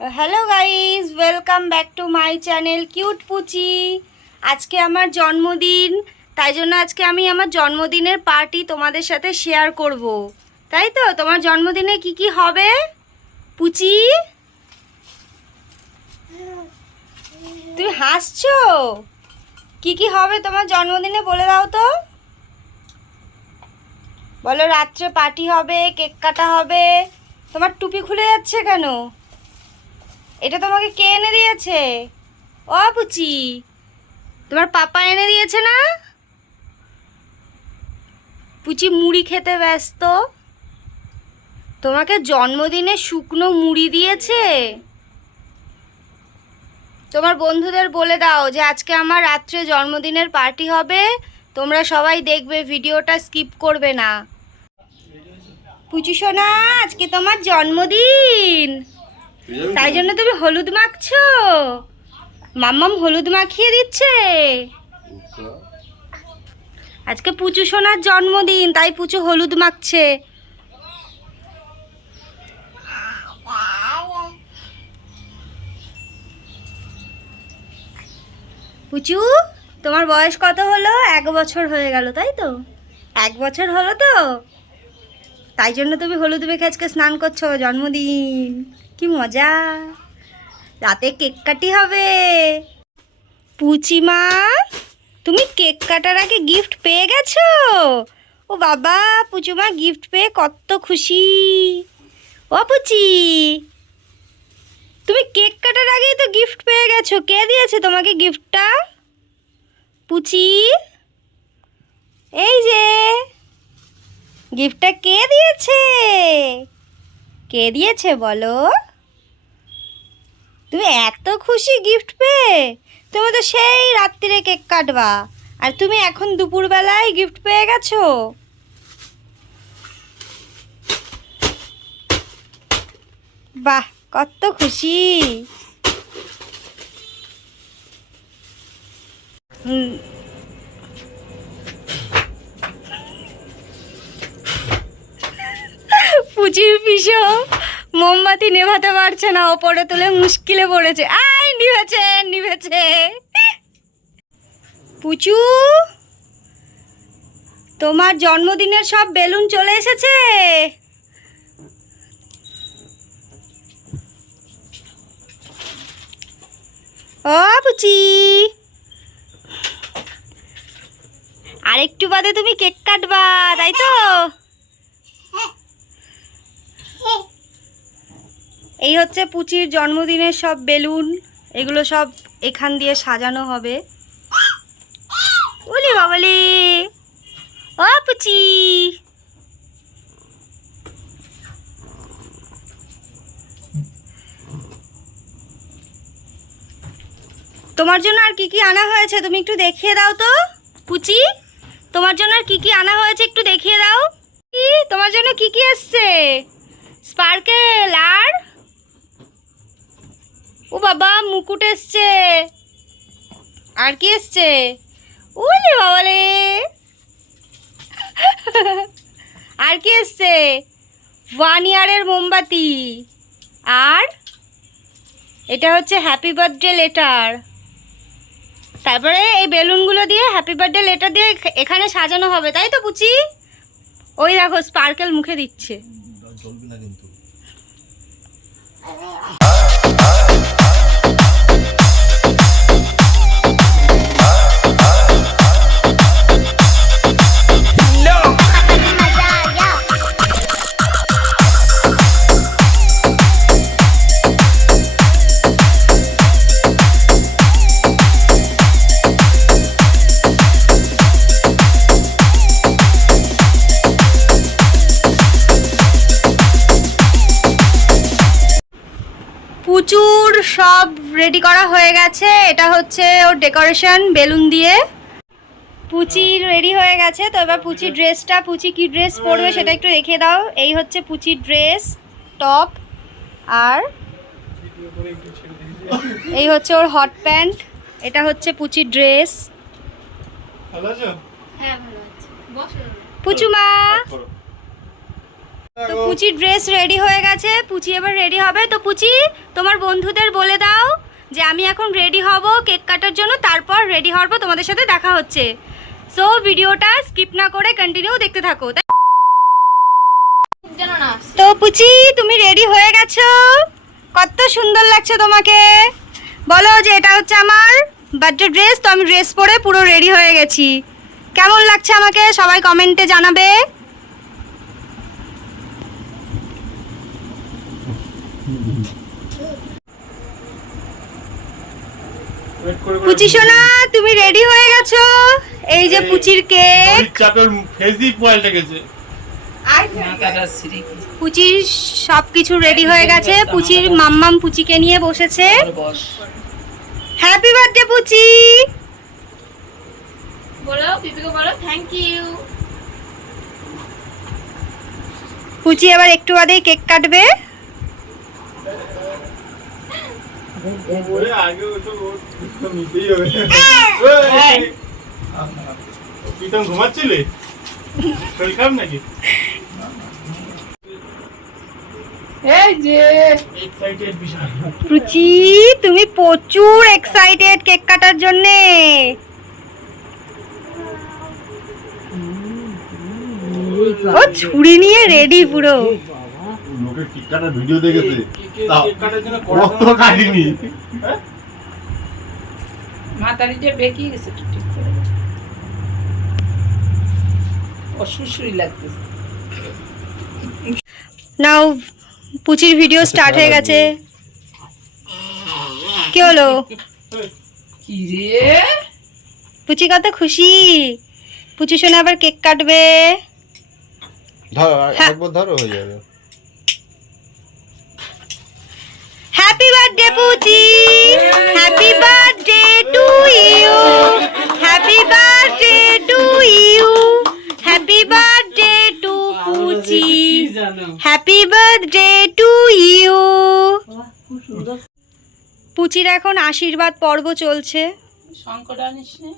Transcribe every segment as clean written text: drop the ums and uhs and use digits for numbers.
Hello guys, welcome back to my channel cute Puchi. আজকে আমার জন্মদিন, তাই জন্য আজকে আমি আমার জন্মদিনের পার্টি তোমাদের সাথে শেয়ার করব। তাই তো, তোমার জন্মদিনে কি কি হবে পুচি? তুমি হাসছো? কি কি হবে তোমার জন্মদিনে বলে দাও তো। বলো, রাত্রে পার্টি হবে, কেক কাটা হবে। তোমার টুপি খুলে যাচ্ছে কেন? এটা তোমাকে কে এনে দিয়েছে? ও পুচি, তোমার পাপা এনে দিয়েছে না? পুচি মুড়ি খেতে ব্যস্ত। তোমাকে জন্মদিনে শুকনো মুড়ি দিয়েছে? তোমার বন্ধুদের বলে দাও যে আজকে আমার রাত্রে জন্মদিনের পার্টি হবে, তোমরা সবাই দেখবে, ভিডিওটা স্কিপ করবে না। পুচি সোনা, আজকে তোমার জন্মদিন, তাই জন্য তুমি হলুদ মাখছো। মাম্মাম হলুদ মাখিয়ে দিচ্ছে। আজকে পুচু সোনার জন্মদিন, তাই পুচু হলুদ মাখছে। পুচু, তোমার বয়স কত হলো? 1 বছর হয়ে গেল, তাই তো? 1 বছর হলো তো, তাই জন্য তুমি হলুদ মেখে আজকে স্নান করছো। জন্মদিন, কি মজা। রাতে কেক কাটি হবে। পুচিমা, তুমি কেক কাটার আগে গিফট পেয়ে গেছো? ও বাবা, পুচুমা গিফট পেয়ে কত খুশি। ও পুচি, তুমি কেক কাটার আগেই তো গিফট পেয়ে গেছো। কে দিয়েছে তোমাকে গিফটটা? পুচি, এই যে গিফটটা কে দিয়েছে? কে দিয়েছে বলো? তুমি এত খুশি গিফট পেয়ে? তুমি তো সেই রাত্রিরে কেক কাটবা, আর তুমি এখন দুপুরবেলায় গিফট পেয়ে গেছো। বাহ, কত খুশি। হুম, পুচির পিসো মোমবাতি নেভাতে পারছে না, ওপরে তুলে মুশকিলে পড়েছে। আয়, নিভেছে নিভেছে। পুচু, তোমার জন্মদিনের সব বেলুন চলে এসেছে। ও পুচি, আর একটু বাদে তুমি কেক কাটবা, তাই তো? এই হচ্ছে পুচির জন্মদিনের সব বেলুন। এগুলো সব এখান দিয়ে সাজানো হবে। ওলে বাবালে, ও পুচি, তোমার জন্য আর কি কি আনা হয়েছে তুমি একটু দেখিয়ে দাও তো। পুচি, তোমার জন্য আর কি কি আনা হয়েছে একটু দেখিয়ে দাও। কি তোমার জন্য কি কি এসছে? স্পার্কেল, আর ও বাবা মুকুট এসছে। আর কি এসছে? ওলে বাবালে, আর কি এসছে? 1 ইয়ারের মোমবাতি। আর এটা হচ্ছে হ্যাপি বার্থডে লেটার। তারপরে এই বেলুনগুলো দিয়ে হ্যাপি বার্থডে লেটার দিয়ে এখানে সাজানো হবে, তাই তো পুচি? ওই দেখো স্পার্কেল মুখে দিচ্ছে। পুচুর সব রেডি করা হয়ে গেছে। এটা হচ্ছে ওর ডেকোরেশন বেলুন দিয়ে। পুচির রেডি হয়ে গেছে তো, এবার পুচির ড্রেসটা, পুচি কি ড্রেস পরবে সেটা একটু দেখিয়ে দাও। এই হচ্ছে পুচির ড্রেস, টপ, আর এই হচ্ছে ওর হট প্যান্ট। এটা হচ্ছে পুচির ড্রেস। পুচুমা, তো পুচির ড্রেস রেডি হয়ে গেছে, পুচি এবার রেডি হবে। তো পুচি তোমার বন্ধুদের বলে দাও যে আমি এখন রেডি হব কেক কাটার জন্য, তারপর রেডি হওয়ার পর তোমাদের সাথে দেখা হচ্ছে। সো ভিডিওটা স্কিপ না করে কন্টিনিউ দেখতে থাকো। তো পুচি তুমি রেডি হয়ে গেছো, কত সুন্দর লাগছে তোমাকে। বলো যে এটা হচ্ছে আমার বার্থডে ড্রেস। তো আমি ড্রেস পরে পুরো রেডি হয়ে গেছি, কেমন লাগছে আমাকে সবাই কমেন্টে জানাবে। পুচি সোনা তুমি রেডি হয়ে গেছো, এই যে পুচির কেক। পুচির সবকিছু রেডি হয়ে গেছে, পুচির মাম্মাম পুচিকে নিয়ে বসেছে। হ্যাপি বার্থডে পুচি, বলো পিপিকে বলো থ্যাংক ইউ। পুচি এবার একটু বাদেই কেক কাটবে। ঘুমাচ্ছিলে নাকি? এই যে পুচি তুমি প্রচুর এক্সাইটেড কেক কাটার জন্যে। ও ছুরি নিয়ে রেডি পুরো। লোকের কেক কাটার ভিডিও দেখেছে, কত কাটিনি। মাতারিটা বেঁকিয়ে গেছে ঠিক করে, অসুসুরি লাগতেছে। নাও পুচির ভিডিও স্টার্ট হয়ে গেছে। কি হলো কি রে? পুচি কত খুশি, পুচি শোনা আবার কেক কাটবে। ধরো হয়ে যাবে। Happy birthday Puchi, happy birthday to you, happy birthday to you, happy birthday to Puchi, happy birthday to you. পুচির এখন আশীর্বাদ পর্ব চলছে। শঙ্কর আনিস নে,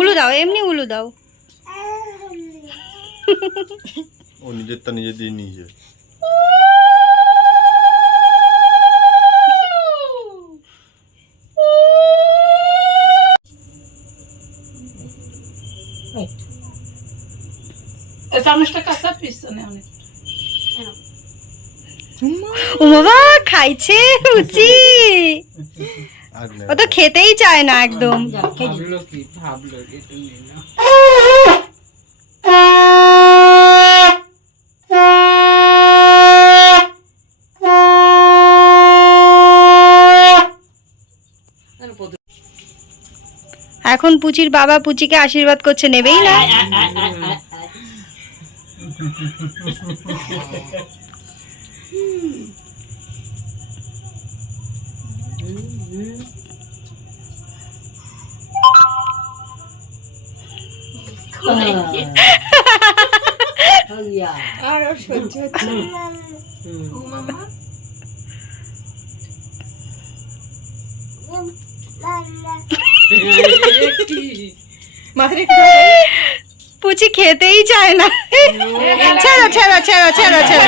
উলু দাও, এমনি উলু দাও। ও নিজেরটা নিজে দিয়ে নিয়ে চামচটা কাঁচা পিছনে অনেক। ও বাবা খাইছে পুচি, ও তো খেতেই চায় না একদম। ভাবলো কি তুমি না? এখন পুচির বাবা পুচিকে আশীর্বাদ করছে, নেবেই না। আর সহ্য হচ্ছে না। পুচি খেতেই চায় না। ছেড়ো ছেড়ো ছেড়ো ছেড়ো ছেড়ো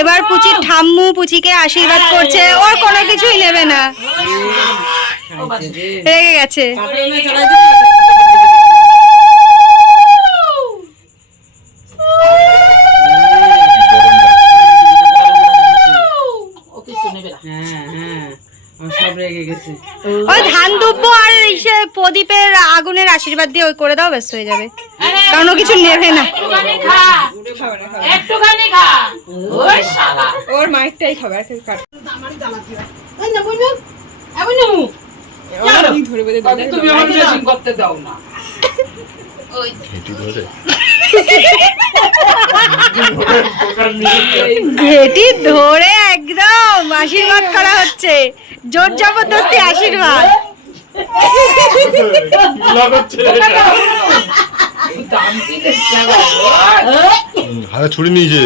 এবার পুচির ঠাম্মু পুচিকে আশীর্বাদ করছে, ওর কোনো কিছুই নেবে না, রেগে গেছে। ওই ধান দুব্বো আর প্রদীপের আগুনের আশীর্বাদ দিয়ে ওই করে দাও, ব্যস্ত হয়ে যাবে, কারণ ও কিছু নেবে না। ওর মাইকটাই খাবার করতে দাও না। ঘেটি ধরে একদম আশীর্বাদ করা হচ্ছে, জোর জবরদস্তি আশীর্বাদ। হাতে ছুরি নিয়েছে,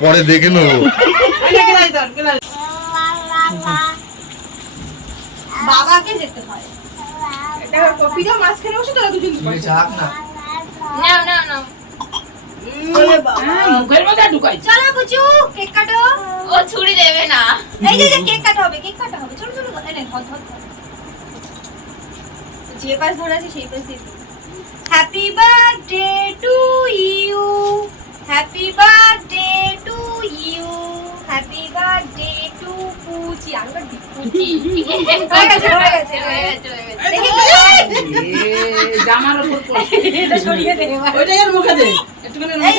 পরে দেখে নেবো। বাবাকে যেতে হয়। পিঠা মাঝখানে বসে তোরা দুজন চাপ না নাও নাও নাও মুখের মধ্যে ঢুকাইছে। চলো বুচু কেক কাটো। ও ছুরি দেবে না। এই যে কেক কাটা হবে, কেক কাটা হবে। চলো চলো এনে ধর ধর ধর। যে পাশ ধরে আছে সেই পাশ দিয়ে happy birthday to you, happy birthday to you, happy birthday to Puchi. আরেকবার দি পুচি। হয়ে গেছে হয়ে গেছে হয়ে গেছে, হয়ে গেছে। দেখি এ, জামার উপর পড়ছে। এটা সরিয়ে দে এবার। ওইটাই আর মুখে দে একটুখানি এই, মুখে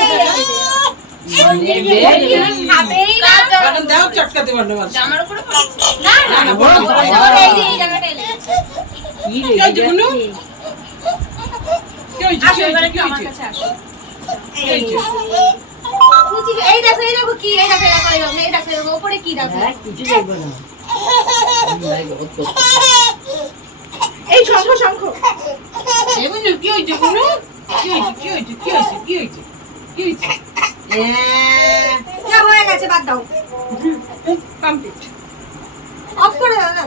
এই, দে। খাবেই না। এখন দাও চটকাতে পারবে না। জামার উপরে পড়েছে। না না না, বড় ওর এই যে এই জায়গাটা এলে কি হয়েছে গুনু? কি হয়েছে? আসো এবার একটু আমার কাছে আসো। এই পুচি এই দেখো কি এই দেখো এই দেখো উপরে কি দেখো এই শঙ্খ শঙ্খ এ গুনু কি হয়েছে গুনু? কি হয়েছে? কি হয়েছে? কি হয়েছে? কি হয়েছে? কি হয়েছে? না হয়ে গেছে বাদ দাও কমপ্লিট। অফ করে দাও না